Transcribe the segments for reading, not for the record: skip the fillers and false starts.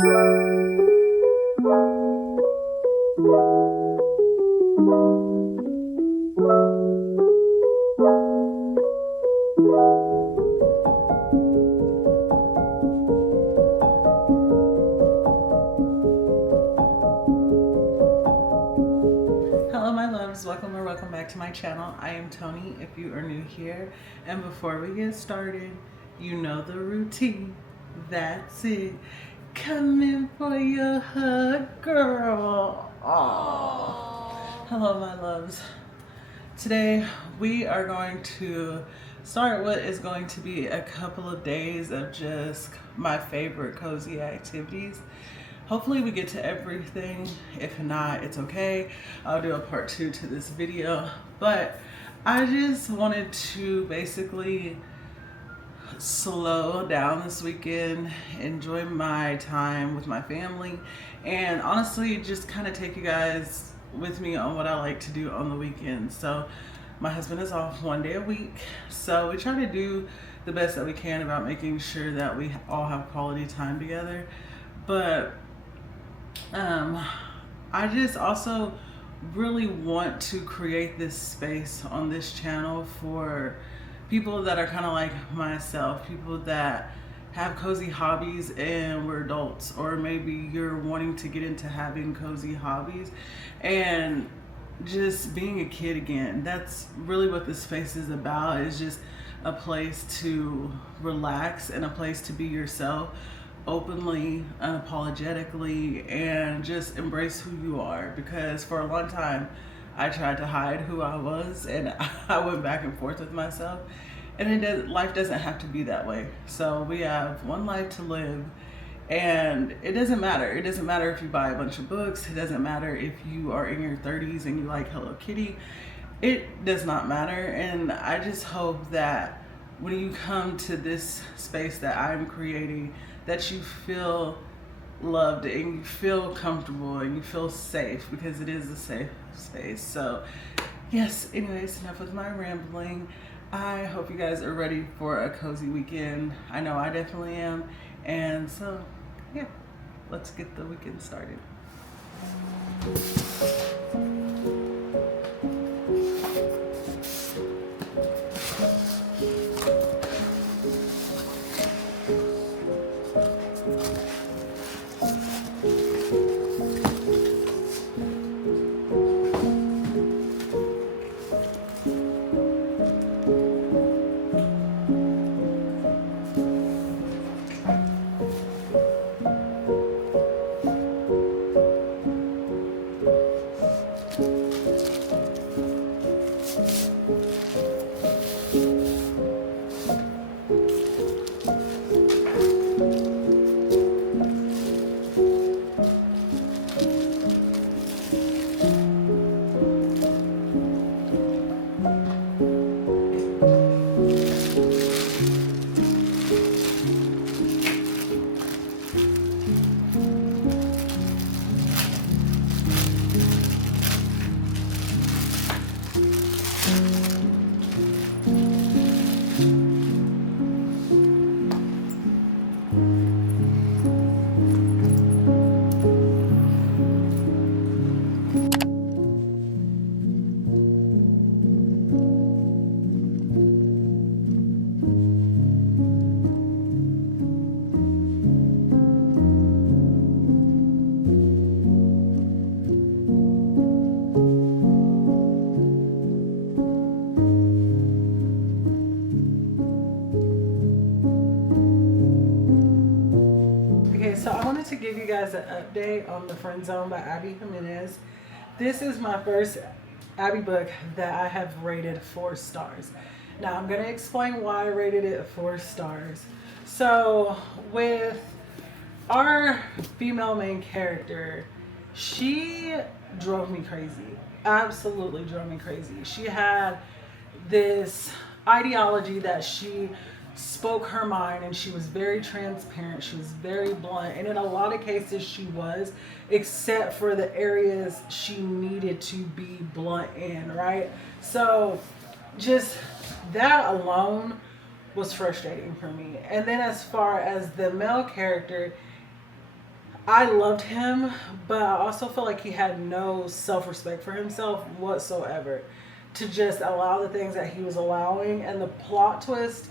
Hello my loves, welcome or welcome back to my channel. I am Tony if you are new here, and before we get started, you know the routine. That's it. Come in for your hug, girl. Aww. Hello my loves. Today we are going to start what is going to be a couple of days of just my favorite cozy activities. Hopefully we get to everything. If not, it's okay. I'll do a part 2 to this video. But I just wanted to basically slow down this weekend, enjoy my time with my family, and honestly just kind of take you guys with me on what I like to do on the weekends. So my husband is off one day a week, so we try to do the best that we can about making sure that we all have quality time together. But I just also really want to create this space on this channel for people that are kind of like myself, people that have cozy hobbies and we're adults, or maybe you're wanting to get into having cozy hobbies and just being a kid again. That's really what this space is about, is just a place to relax and a place to be yourself openly, unapologetically, and just embrace who you are. Because for a long time I tried to hide who I was, and I went back and forth with myself, and life doesn't have to be that way. So we have one life to live, and it doesn't matter. It doesn't matter if you buy a bunch of books. It doesn't matter if you are in your 30s and you like Hello Kitty. It does not matter. And I just hope that when you come to this space that I'm creating, that you feel loved and you feel comfortable and you feel safe, because it is a safe space. So yes, anyways, enough with my rambling. I hope you guys are ready for a cozy weekend. I know I definitely am. And so yeah, let's get the weekend started. So I wanted to give you guys an update on The Friend Zone by Abby Jimenez. This is my first Abby book that I have rated 4 stars. Now I'm going to explain why I rated it 4 stars. So with our female main character, she drove me crazy. Absolutely drove me crazy. She had this ideology that she spoke her mind, and she was very transparent, she was very blunt, and in a lot of cases she was, except for the areas she needed to be blunt in, right? So just that alone was frustrating for me. And then as far as the male character, I loved him, but I also feel like he had no self-respect for himself whatsoever to just allow the things that he was allowing. And the plot twist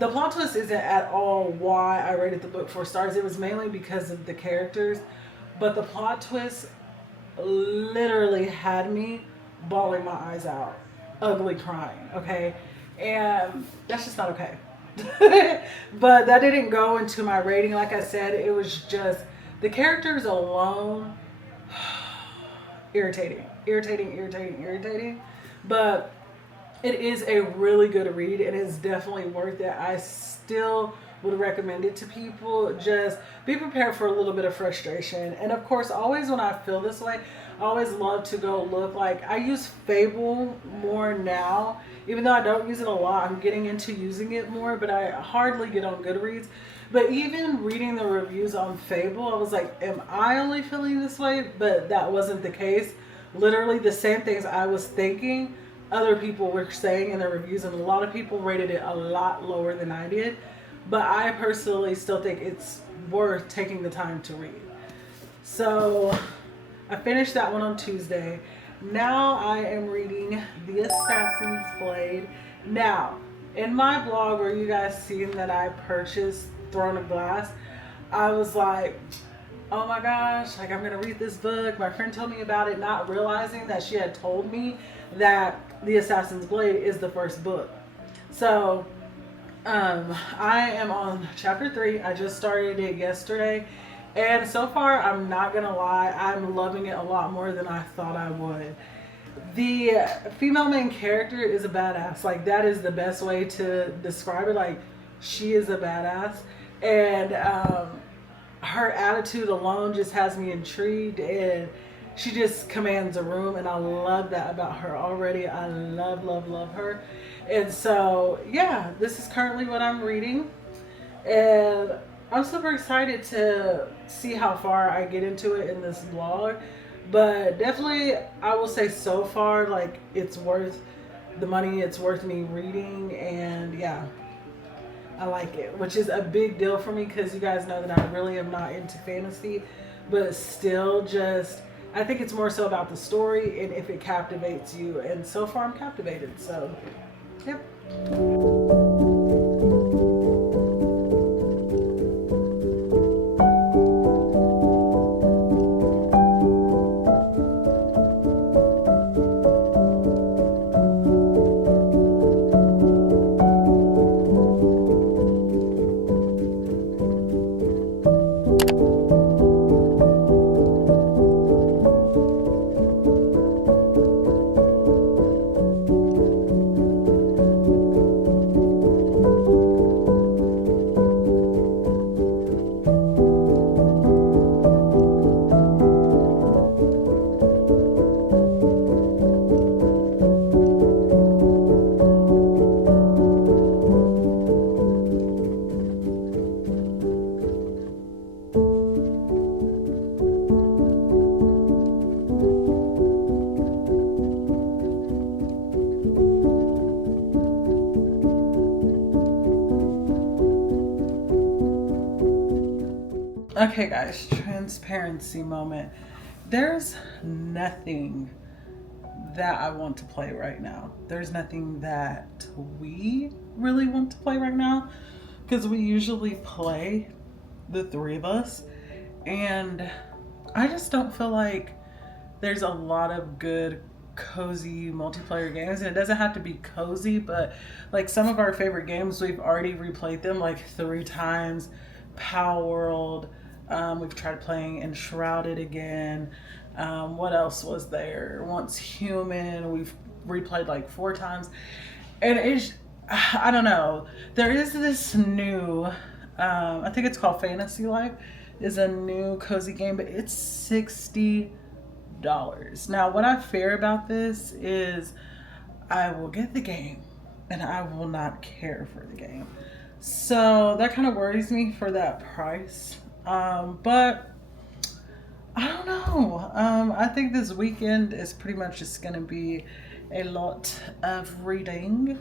isn't at all why I rated the book 4 stars. It was mainly because of the characters, but the plot twist literally had me bawling my eyes out, ugly crying. Okay, and that's just not okay. But that didn't go into my rating. Like I said, it was just the characters alone irritating. But it is a really good read and it's definitely worth it. I still would recommend it to people. Just be prepared for a little bit of frustration. And of course, always when I feel this way, I always love to go look. Like, I use Fable more now. Even though I don't use it a lot, I'm getting into using it more, but I hardly get on Goodreads. But even reading the reviews on Fable, I was like, am I only feeling this way? But that wasn't the case. Literally the same things I was thinking, other people were saying in their reviews, and a lot of people rated it a lot lower than I did. But I personally still think it's worth taking the time to read. So I finished that one on Tuesday. Now I am reading The Assassin's Blade. Now, in my blog where you guys seen that I purchased Throne of Glass, I was like, oh my gosh, like, I'm gonna read this book. My friend told me about it, not realizing that she had told me that The Assassin's Blade is the first book. So I am on chapter 3. I just started it yesterday, and so far, I'm not gonna lie, I'm loving it a lot more than I thought I would. The female main character is a badass. Like, that is the best way to describe it. Like, she is a badass, and her attitude alone just has me intrigued, and she just commands a room, and I love that about her already. I love her. And so, yeah, this is currently what I'm reading, and I'm super excited to see how far I get into it in this vlog. But definitely, I will say so far, like, it's worth the money. It's worth me reading, and yeah, I like it, which is a big deal for me because you guys know that I really am not into fantasy, but still, just, I think it's more so about the story and if it captivates you, and so far I'm captivated. So, yep. Okay, guys, transparency moment. There's nothing that I want to play right now. There's nothing that we really want to play right now because we usually play, the three of us, and I just don't feel like there's a lot of good cozy multiplayer games. And it doesn't have to be cozy, but like, some of our favorite games, we've already replayed them like 3 times. Power World, we've tried playing Enshrouded again. What else was there? Once Human, we've replayed like 4 times. And it's, I don't know. There is this new, I think it's called Fantasy Life, is a new cozy game, but it's $60. Now, what I fear about this is I will get the game and I will not care for the game. So that kind of worries me for that price. But I don't know. I think this weekend is pretty much just going to be a lot of reading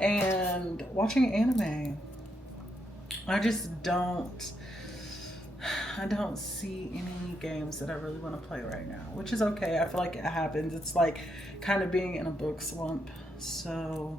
and watching anime. I just don't. I don't see any games that I really want to play right now, which is okay. I feel like it happens. It's like kind of being in a book slump. So